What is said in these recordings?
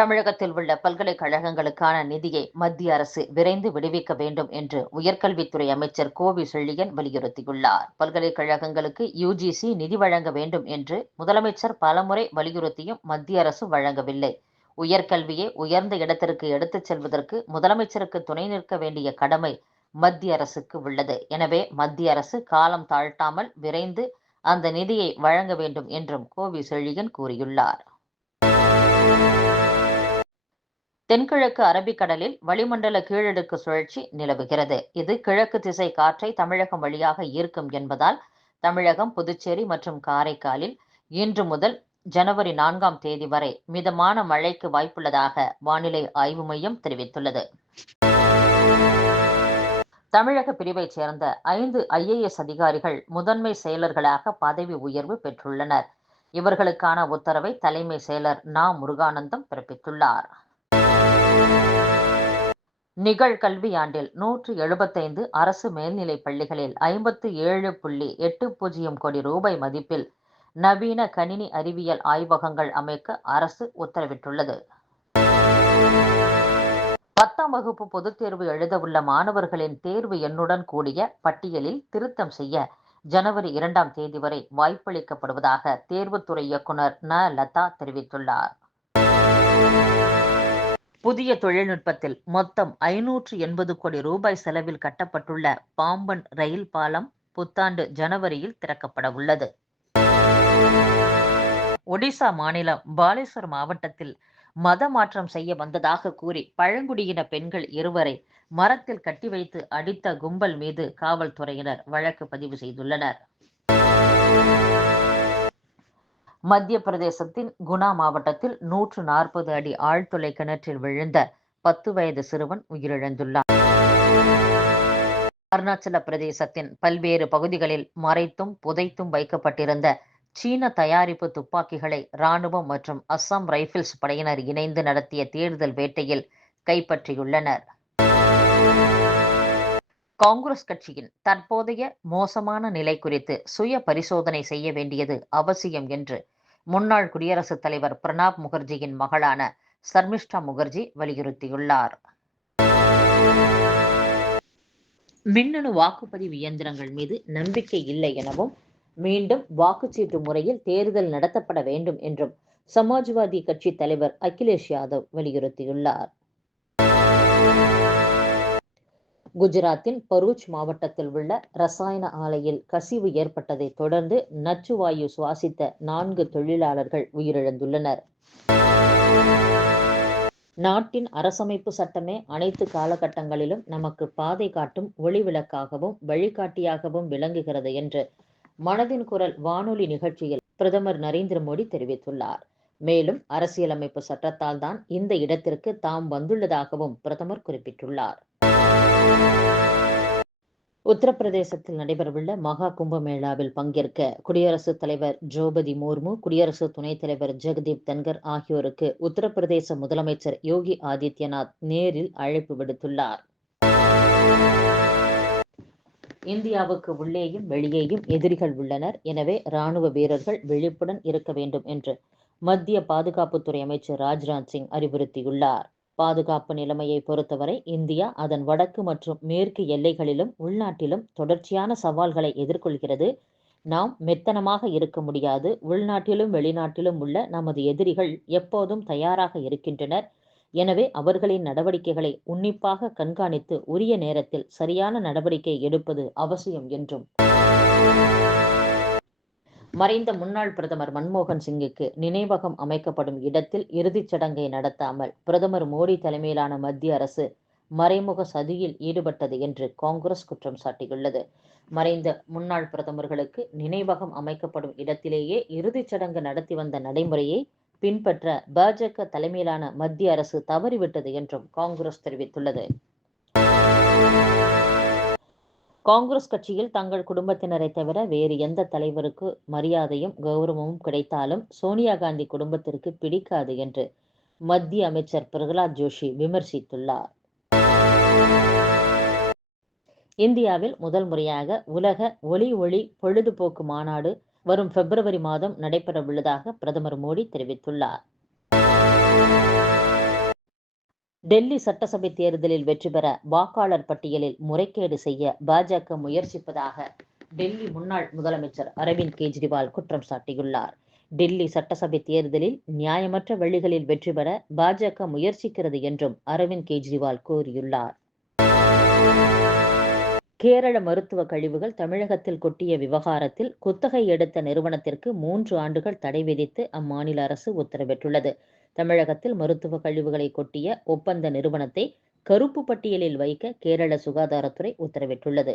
தமிழகத்தில் உள்ள பல்கலைக்கழகங்களுக்கான நிதியை மத்திய அரசு விரைந்து விடுவிக்க வேண்டும் என்று உயர்கல்வித்துறை அமைச்சர் கோவி செழியன் வலியுறுத்தியுள்ளார். பல்கலைக்கழகங்களுக்கு யுஜிசி நிதி வழங்க வேண்டும் என்று முதலமைச்சர் பலமுறை வலியுறுத்தியும் மத்திய அரசு வழங்கவில்லை. உயர்கல்வியை உயர்ந்த இடத்திற்கு எடுத்துச் செல்வதற்கு முதலமைச்சருக்கு துணை நிற்க வேண்டிய கடமை மத்திய அரசுக்கு உள்ளது. எனவே மத்திய அரசு காலம் தாழ்த்தாமல் விரைந்து அந்த நிதியை வழங்க வேண்டும் என்றும் கோவி செழியன் கூறியுள்ளார். தென்கிழக்கு அரபிக்கடலில் வளிமண்டல கீழடுக்கு சுழற்சி நிலவுகிறது. இது கிழக்கு திசை காற்றை தமிழகம் வழியாக ஈர்க்கும் என்பதால் தமிழகம் புதுச்சேரி மற்றும் காரைக்காலில் இன்று முதல் ஜனவரி நான்காம் தேதி வரை மிதமான மழைக்கு வாய்ப்புள்ளதாக வானிலை ஆய்வு மையம் தெரிவித்துள்ளது. தமிழக பிரிவைச் சேர்ந்த ஐந்து ஐஏஎஸ் அதிகாரிகள் முதன்மை செயலர்களாக பதவி உயர்வு பெற்றுள்ளனர். இவர்களுக்கான உத்தரவை தலைமை செயலர் நா. முருகானந்தம் பிறப்பித்துள்ளார். நிகழ்கல்வியாண்டில் நூற்று எழுபத்தைந்து அரசு மேல்நிலைப் பள்ளிகளில் ஐம்பத்து ஏழு புள்ளி எட்டு பூஜ்ஜியம் கோடி ரூபாய் மதிப்பில் நவீன கணினி அறிவியல் ஆய்வகங்கள் அமைக்க அரசு உத்தரவிட்டுள்ளது. பத்தாம் வகுப்பு பொதுத் தேர்வு எழுதவுள்ள மாணவர்களின் தேர்வு எண்ணுடன் கூடிய பட்டியலில் திருத்தம் செய்ய ஜனவரி இரண்டாம் தேதி வரை வாய்ப்பளிக்கப்படுவதாக தேர்வுத்துறை இயக்குனர் ந. லதா தெரிவித்துள்ளார். புதிய தொழில்நுட்பத்தில் மொத்தம் ஐநூற்று எண்பது கோடி ரூபாய் செலவில் கட்டப்பட்டுள்ள பாம்பன் ரயில் பாலம் புத்தாண்டு ஜனவரியில் திறக்கப்பட உள்ளது. ஒடிசா மாநிலம் பாலேஸ்வர் மாவட்டத்தில் மத மாற்றம் செய்ய வந்ததாக கூறி பழங்குடியின பெண்கள் இருவரை மரத்தில் கட்டி வைத்து அடித்த கும்பல் மீது காவல்துறையினர் வழக்கு பதிவு செய்துள்ளனர். மத்திய பிரதேசத்தின் குணா மாவட்டத்தில் நூற்று நாற்பது அடி ஆழ்துளை கிணற்றில் விழுந்த பத்து வயது சிறுவன் உயிரிழந்துள்ளார். அருணாச்சல பிரதேசத்தின் பல்வேறு பகுதிகளில் மறைத்தும் புதைத்தும் வைக்கப்பட்டிருந்த சீன தயாரிப்பு துப்பாக்கிகளை ராணுவம் மற்றும் அஸ்ஸாம் ரைபிள்ஸ் படையினர் இணைந்து நடத்திய தேடுதல் வேட்டையில் கைப்பற்றியுள்ளனர். காங்கிரஸ் கட்சியின் தற்போதைய மோசமான நிலை குறித்து சுய பரிசோதனை செய்ய வேண்டியது அவசியம் என்று முன்னாள் குடியரசுத் தலைவர் பிரணாப் முகர்ஜியின் மகளான சர்மிஷ்டா முகர்ஜி வலியுறுத்தியுள்ளார். மின்னணு வாக்குப்பதிவு இயந்திரங்கள் மீது நம்பிக்கை இல்லை எனவும் மீண்டும் வாக்குச்சீட்டு முறையில் தேர்தல் நடத்தப்பட வேண்டும் என்றும் சமாஜ்வாதி கட்சி தலைவர் அகிலேஷ் யாதவ் வலியுறுத்தியுள்ளார். குஜராத்தின் பரூச் மாவட்டத்தில் உள்ள ரசாயன ஆலையில் கசிவு ஏற்பட்டதை தொடர்ந்து நச்சுவாயு சுவாசித்த நான்கு தொழிலாளர்கள் உயிரிழந்துள்ளனர். நாட்டின் அரசமைப்பு சட்டமே அனைத்து காலகட்டங்களிலும் நமக்கு பாதை காட்டும் ஒளிவிளக்காகவும் வழிகாட்டியாகவும் விளங்குகிறது என்று மனதின் குரல் வானொலி நிகழ்ச்சியில் பிரதமர் நரேந்திர மோடி தெரிவித்துள்ளார். மேலும் அரசியலமைப்பு சட்டத்தால் தான் இந்த இடத்திற்கு தாம் வந்துள்ளதாகவும் பிரதமர் குறிப்பிட்டுள்ளார். உத்தரப்பிரதேசத்தில் நடைபெறவுள்ள மகா கும்பமேளாவில் பங்கேற்க குடியரசுத் தலைவர் திரௌபதி முர்மு குடியரசு துணைத் தலைவர் ஜெகதீப் தன்கர் ஆகியோருக்கு உத்தரப்பிரதேச முதலமைச்சர் யோகி ஆதித்யநாத் நேரில் அழைப்பு விடுத்துள்ளார். இந்தியாவுக்கு உள்ளேயும் வெளியேயும் எதிரிகள் உள்ளனர். எனவே ராணுவ வீரர்கள் விழிப்புடன் இருக்க வேண்டும் என்று மத்திய பாதுகாப்புத்துறை அமைச்சர் ராஜ்நாத் சிங் அறிவுறுத்தியுள்ளார். பாதுகாப்பு நிலைமையை பொறுத்தவரை இந்தியா அதன் வடக்கு மற்றும் மேற்கு எல்லைகளிலும் உள்நாட்டிலும் தொடர்ச்சியான சவால்களை எதிர்கொள்கிறது. நாம் மெத்தனமாக இருக்க முடியாது. உள்நாட்டிலும் வெளிநாட்டிலும் உள்ள நமது எதிரிகள் எப்போதும் தயாராக இருக்கின்றனர். எனவே அவர்களின் நடவடிக்கைகளை உன்னிப்பாக கண்காணித்து உரிய நேரத்தில் சரியான நடவடிக்கை எடுப்பது அவசியம் என்றும். மறைந்த முன்னாள் பிரதமர் மன்மோகன் சிங்குக்கு நினைவகம் அமைக்கப்படும் இடத்தில் இறுதிச் சடங்கை நடத்தாமல் பிரதமர் மோடி தலைமையிலான மத்திய அரசு மறைமுக சதியில் ஈடுபட்டது என்று காங்கிரஸ் குற்றம் சாட்டியுள்ளது. மறைந்த முன்னாள் பிரதமர்களுக்கு நினைவகம் அமைக்கப்படும் இடத்திலேயே இறுதிச் சடங்கு நடத்தி வந்த நடைமுறையை பின்பற்ற பாஜக தலைமையிலான மத்திய அரசு தவறிவிட்டது என்றும் காங்கிரஸ் தெரிவித்துள்ளது. காங்கிரஸ் கட்சியில் தங்கள் குடும்பத்தினரை தவிர வேறு எந்த தலைவருக்கு மரியாதையும் கௌரவமும் கிடைத்தாலும் சோனியா காந்தி குடும்பத்திற்கு பிடிக்காது என்று மத்திய அமைச்சர் பிரகலாத் ஜோஷி விமர்சித்துள்ளார். இந்தியாவில் முதல் முறையாக உலக ஒளி ஒளி பொழுதுபோக்கு மாநாடு வரும் பிப்ரவரி மாதம் நடைபெற உள்ளதாக பிரதமர் மோடி தெரிவித்துள்ளார். டெல்லி சட்டசபை தேர்தலில் வெற்றி பெற வாக்காளர் பட்டியலில் முறைகேடு செய்ய பாஜக முயற்சிப்பதாக டெல்லி முன்னாள் முதலமைச்சர் அரவிந்த் கெஜ்ரிவால் குற்றம் சாட்டியுள்ளார். டெல்லி சட்டசபை தேர்தலில் நியாயமற்ற வழிகளில் வெற்றி பெற பாஜக முயற்சிக்கிறது என்றும் அரவிந்த் கெஜ்ரிவால் கூறியுள்ளார். கேரள மருத்துவ கழிவுகள் தமிழகத்தில் கொட்டிய விவகாரத்தில் குத்தகை எடுத்த நிறுவனத்திற்கு மூன்று ஆண்டுகள் தடை விதித்து அம்மாநில அரசு உத்தரவிட்டுள்ளது. தமிழகத்தில் மருத்துவ கழிவுகளை கொட்டிய ஒப்பந்த நிறுவனத்தை கருப்பு பட்டியலில் வைக்க கேரள சுகாதாரத்துறை உத்தரவிட்டுள்ளது.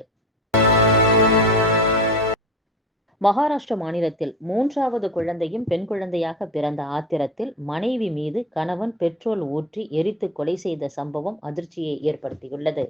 மகாராஷ்டிர மாநிலத்தில் மூன்றாவது குழந்தையும் பெண் குழந்தையாக பிறந்த ஆத்திரத்தில் மனைவி மீது கணவன் பெட்ரோல் ஊற்றி எரித்து கொலை செய்த சம்பவம் அதிர்ச்சியை ஏற்படுத்தியுள்ளது.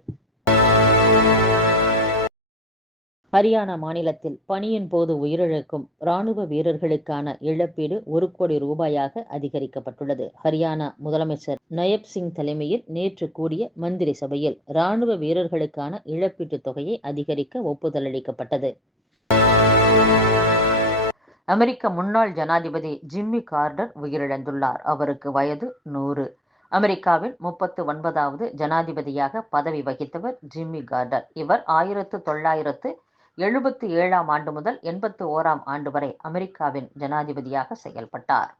ஹரியானா மாநிலத்தில் பணியின் போது உயிரிழக்கும் ராணுவ வீரர்களுக்கான இழப்பீடு ஒரு கோடி ரூபாயாக அதிகரிக்கப்பட்டுள்ளது. ஹரியானா முதலமைச்சர் நயப் சிங் தலைமையில் நேற்று கூடிய மந்திரி சபையில் ராணுவ வீரர்களுக்கான இழப்பீட்டுத் தொகையை அதிகரிக்க ஒப்புதல் அளிக்கப்பட்டது. அமெரிக்க முன்னாள் ஜனாதிபதி ஜிம்மி கார்டர் உயிரிழந்துள்ளார். அவருக்கு வயது நூறு. அமெரிக்காவின் முப்பத்து ஒன்பதாவது ஜனாதிபதியாக பதவி வகித்தவர் ஜிம்மி கார்டர். இவர் ஆயிரத்து தொள்ளாயிரத்து எழுபத்தி ஏழாம் ஆண்டு முதல் எண்பத்து ஓராம் ஆண்டு வரை அமெரிக்காவின் ஜனாதிபதியாக செயல்பட்டார்.